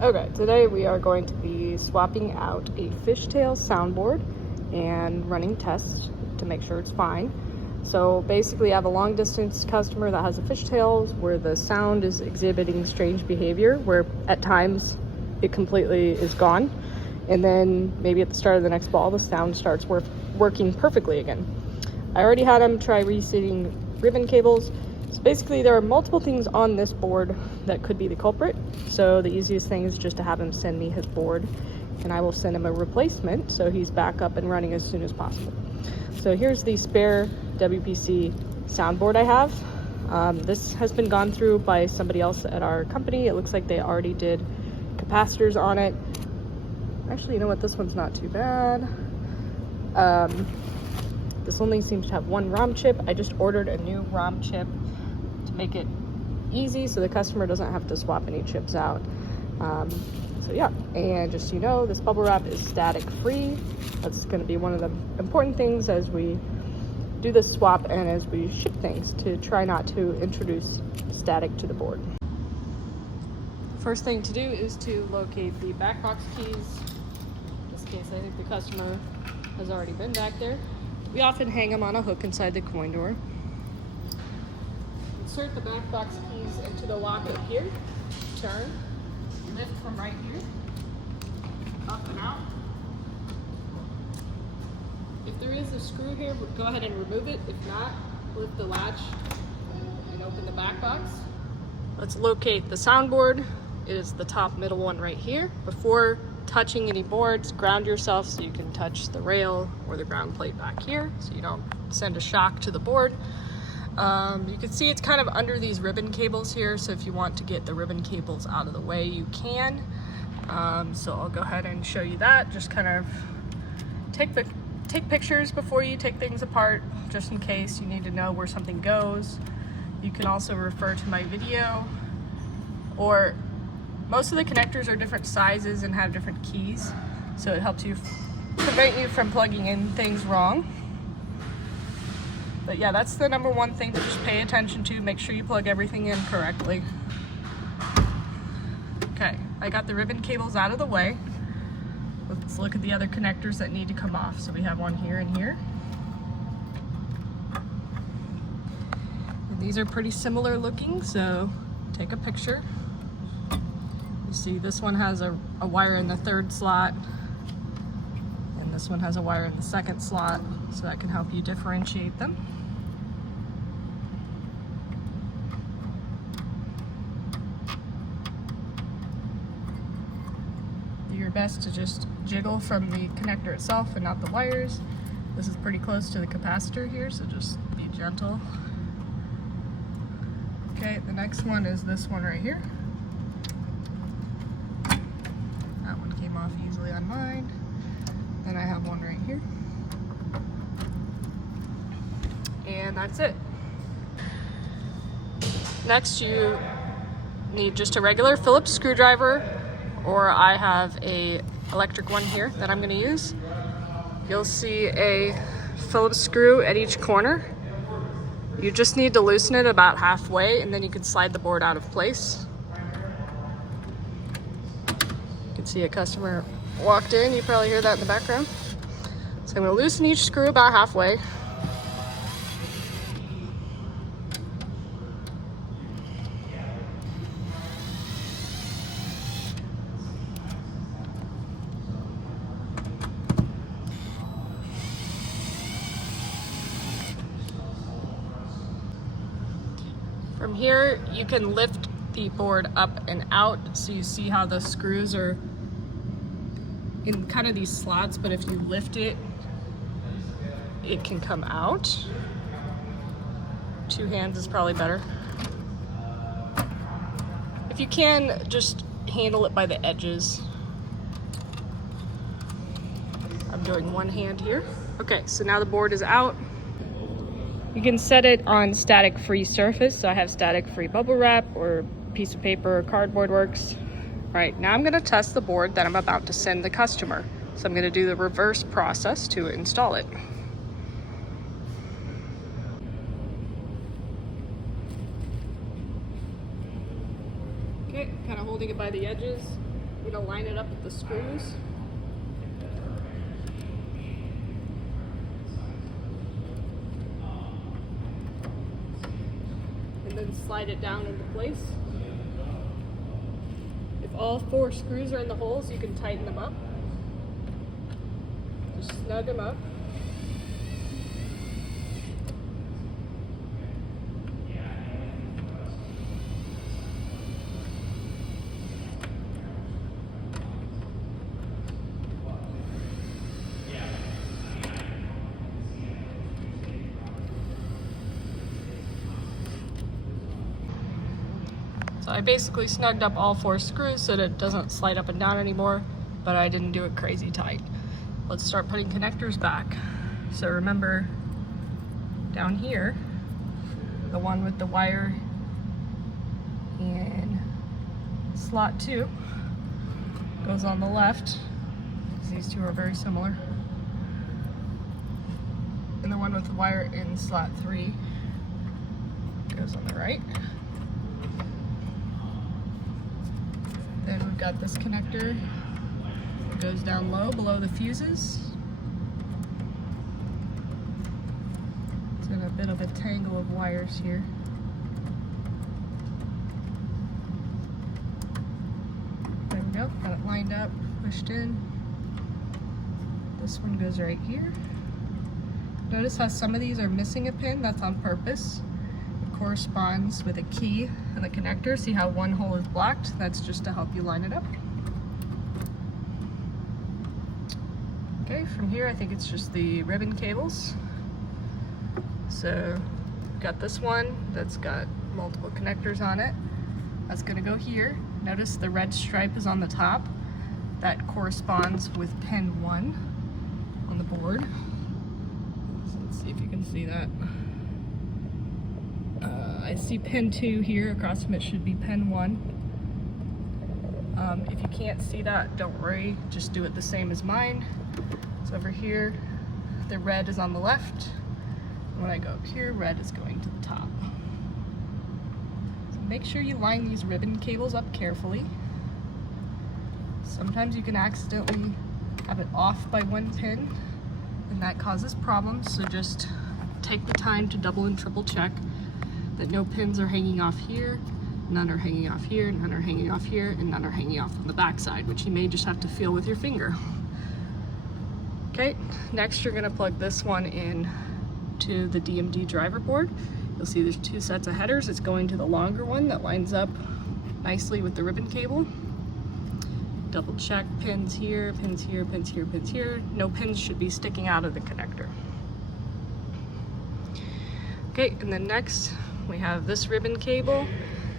Okay, today we are going to be swapping out a fishtail soundboard and running tests to make sure it's fine. So basically I have a long distance customer that has a fishtail where the sound is exhibiting strange behavior, where at times it completely is gone. And then maybe at the start of the next ball, the sound starts working perfectly again. I already had him try reseating ribbon cables. So basically there are multiple things on this board that could be the culprit. So the easiest thing is just to have him send me his board and I will send him a replacement so he's back up and running as soon as possible. So here's the spare WPC soundboard I have. This has been gone through by somebody else at our company. It looks like they already did capacitors on it. Actually, you know what? This one's not too bad. This only seems to have one ROM chip. I just ordered a new ROM chip to make it easy so the customer doesn't have to swap any chips out. So yeah, and just so you know, this bubble wrap is static free. That's going to be one of the important things as we do this swap and as we ship things, to try not to introduce static to the board. First thing to do is to locate the back box keys. In this case, I think the customer has already been back there. We often hang them on a hook inside the coin door. Insert the back box keys into the lock up here. Turn, lift from right here, up and out. If there is a screw here, go ahead and remove it. If not, lift the latch and open the back box. Let's locate the soundboard. It is the top middle one right here. Before touching any boards, ground yourself so you can touch the rail or the ground plate back here so you don't send a shock to the board. You can see it's kind of under these ribbon cables here, so if you want to get the ribbon cables out of the way, you can. So I'll go ahead and show you that. Just kind of take pictures before you take things apart, just in case you need to know where something goes. You can also refer to my video, or most of the connectors are different sizes and have different keys, so it helps you prevent you from plugging in things wrong. But yeah, that's the number one thing to just pay attention to. Make sure you plug everything in correctly. Okay, I got the ribbon cables out of the way. Let's look at the other connectors that need to come off. So we have one here and here. And these are pretty similar looking, so take a picture. You see this one has a wire in the third slot, and this one has a wire in the second slot, so that can help you differentiate them. Do your best to just jiggle from the connector itself and not the wires. This is pretty close to the capacitor here, so just be gentle. Okay, the next one is this one right here. That one came off easily on mine. Then I have one right here. And that's it. Next, you need just a regular Phillips screwdriver, or I have a electric one here that I'm going to use. You'll see a Phillips screw at each corner. You just need to loosen it about halfway, and then you can slide the board out of place. You can see a customer walked in. You probably hear that in the background. So I'm going to loosen each screw about halfway. From here, you can lift the board up and out, so you see how the screws are in kind of these slots, but if you lift it, it can come out. Two hands is probably better. If you can, just handle it by the edges. I'm doing one hand here. Okay, so now the board is out. You can set it on static-free surface, so I have static-free bubble wrap, or piece of paper or cardboard works. All right, now I'm going to test the board that I'm about to send the customer. So I'm going to do the reverse process to install it. Okay, kind of holding it by the edges. You're gonna line it up with the screws. And then slide it down into place. If all 4 screws are in the holes, you can tighten them up. Just snug them up. So I basically snugged up all 4 screws so that it doesn't slide up and down anymore, but I didn't do it crazy tight. Let's start putting connectors back. So remember, down here, the one with the wire in slot 2 goes on the left, because these two are very similar. And the one with the wire in slot 3 goes on the right. Then we've got this connector that goes down low below the fuses. It's in a bit of a tangle of wires here. There we go, got it lined up, pushed in. This one goes right here. Notice how some of these are missing a pin, that's on purpose. Corresponds with a key and the connector. See how one hole is blocked? That's just to help you line it up. Okay, from here I think it's just the ribbon cables. So got this one that's got multiple connectors on it. That's gonna go here. Notice the red stripe is on the top. That corresponds with pin 1 on the board. So let's see if you can see that. I see pin 2 here, across from it should be pin 1. If you can't see that, don't worry, just do it the same as mine. So over here, the red is on the left. When I go up here, red is going to the top. So make sure you line these ribbon cables up carefully. Sometimes you can accidentally have it off by 1 pin, and that causes problems, so just take the time to double and triple check that no pins are hanging off here, none are hanging off here, none are hanging off here, and none are hanging off on the back side, which you may just have to feel with your finger. Okay, next you're gonna plug this one in to the DMD driver board. You'll see there's 2 sets of headers. It's going to the longer one that lines up nicely with the ribbon cable. Double check pins here, pins here, pins here, pins here. No pins should be sticking out of the connector. Okay, and then next, we have this ribbon cable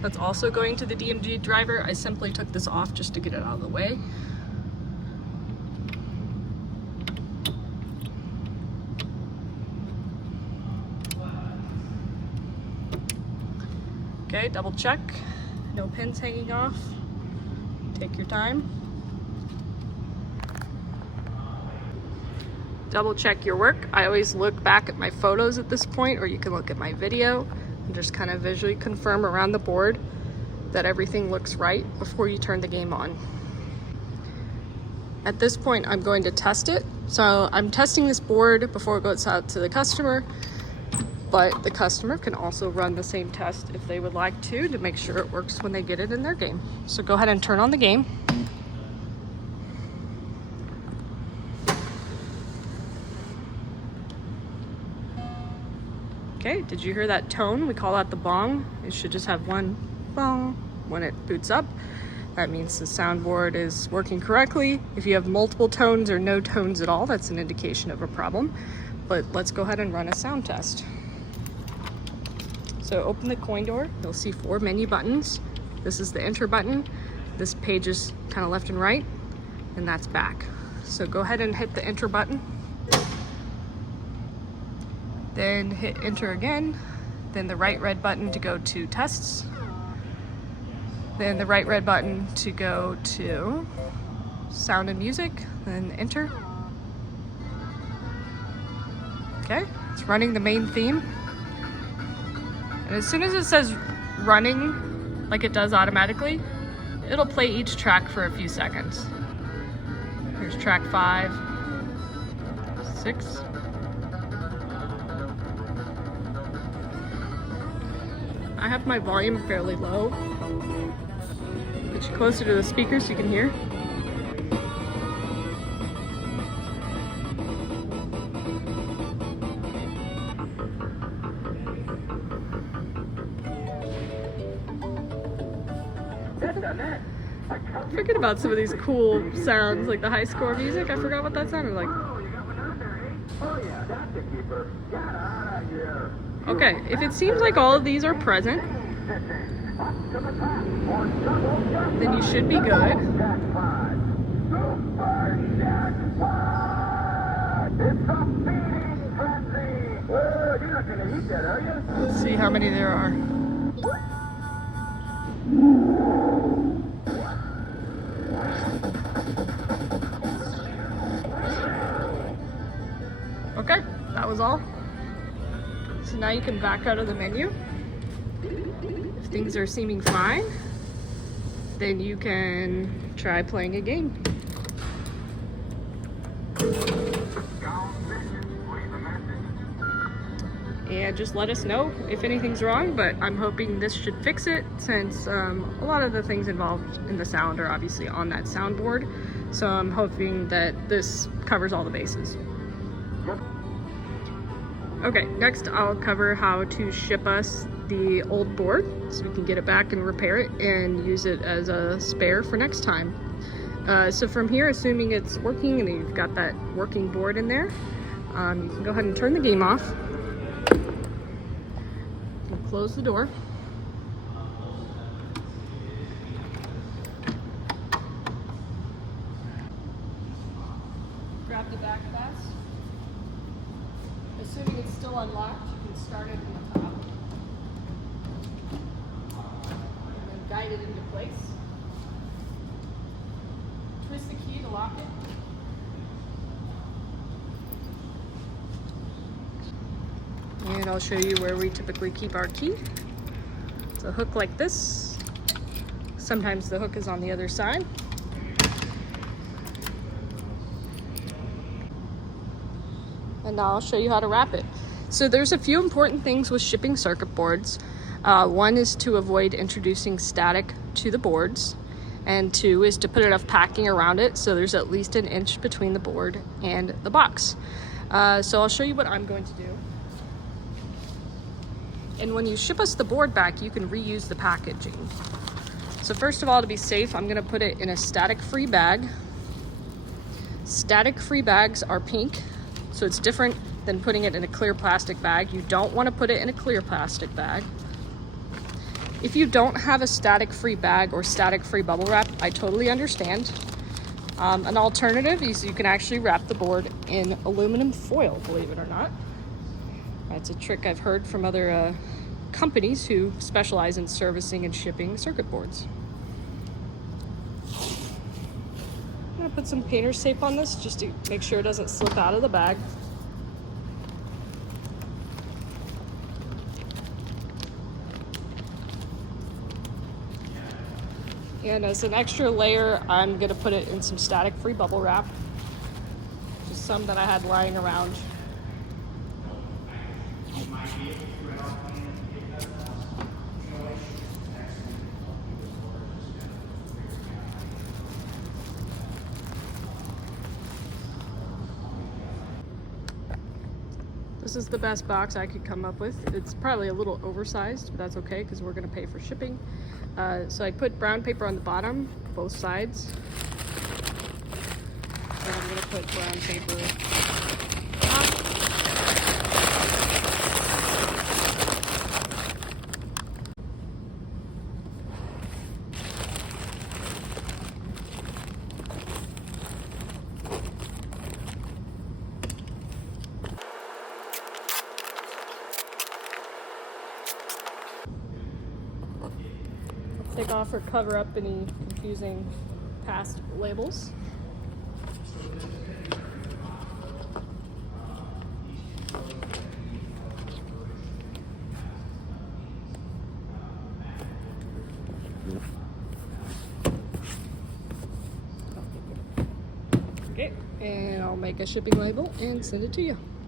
that's also going to the DMG driver. I simply took this off just to get it out of the way. Okay, double check. No pins hanging off. Take your time. Double check your work. I always look back at my photos at this point, or you can look at my video and just kind of visually confirm around the board that everything looks right before you turn the game on. At this point, I'm going to test it. So I'm testing this board before it goes out to the customer, but the customer can also run the same test if they would like to make sure it works when they get it in their game. So go ahead and turn on the game. Okay, did you hear that tone? We call that the bong. It should just have one bong when it boots up. That means the soundboard is working correctly. If you have multiple tones or no tones at all, that's an indication of a problem. But let's go ahead and run a sound test. So open the coin door, you'll see 4 menu buttons. This is the enter button. This page is kind of left and right, and that's back. So go ahead and hit the enter button. Then hit enter again, then the right red button to go to tests, then the right red button to go to sound and music, then enter. Okay, it's running the main theme. And as soon as it says running, like it does automatically, it'll play each track for a few seconds. Here's track 5, 6. I have my volume fairly low. Get you closer to the speaker so you can hear. Forget about some of these cool sounds, like the high score music. I forgot what that sounded like. Okay, if it seems like all of these are present, then you should be good. Let's see how many there are. Okay, that was all. So now you can back out of the menu. If things are seeming fine, then you can try playing a game. And just let us know if anything's wrong, but I'm hoping this should fix it, since a lot of the things involved in the sound are obviously on that soundboard. So I'm hoping that this covers all the bases. Okay, next I'll cover how to ship us the old board so we can get it back and repair it and use it as a spare for next time. So from here, assuming it's working and you've got that working board in there, you can go ahead and turn the game off. And close the door. Grab the back glass. Assuming it's still unlocked, you can start it from the top. And then guide it into place. Twist the key to lock it. And I'll show you where we typically keep our key. It's a hook like this. Sometimes the hook is on the other side. And now I'll show you how to wrap it. So there's a few important things with shipping circuit boards. One is to avoid introducing static to the boards, and 2 is to put enough packing around it so there's at least 1 inch between the board and the box. So I'll show you what I'm going to do. And when you ship us the board back, you can reuse the packaging. So first of all, to be safe, I'm gonna put it in a static-free bag. Static-free bags are pink, so it's different than putting it in a clear plastic bag. You don't want to put it in a clear plastic bag. If you don't have a static-free bag or static-free bubble wrap, I totally understand. An alternative is you can actually wrap the board in aluminum foil, believe it or not. That's a trick I've heard from other companies who specialize in servicing and shipping circuit boards. I'm gonna put some painter's tape on this just to make sure it doesn't slip out of the bag. And as an extra layer, I'm gonna put it in some static-free bubble wrap. Just some that I had lying around. This is the best box I could come up with. It's probably a little oversized, but that's okay because we're gonna pay for shipping. So I put brown paper on the bottom, both sides. And I'm gonna put brown paper top. Take off or cover up any confusing past labels. Okay, and I'll make a shipping label and send it to you.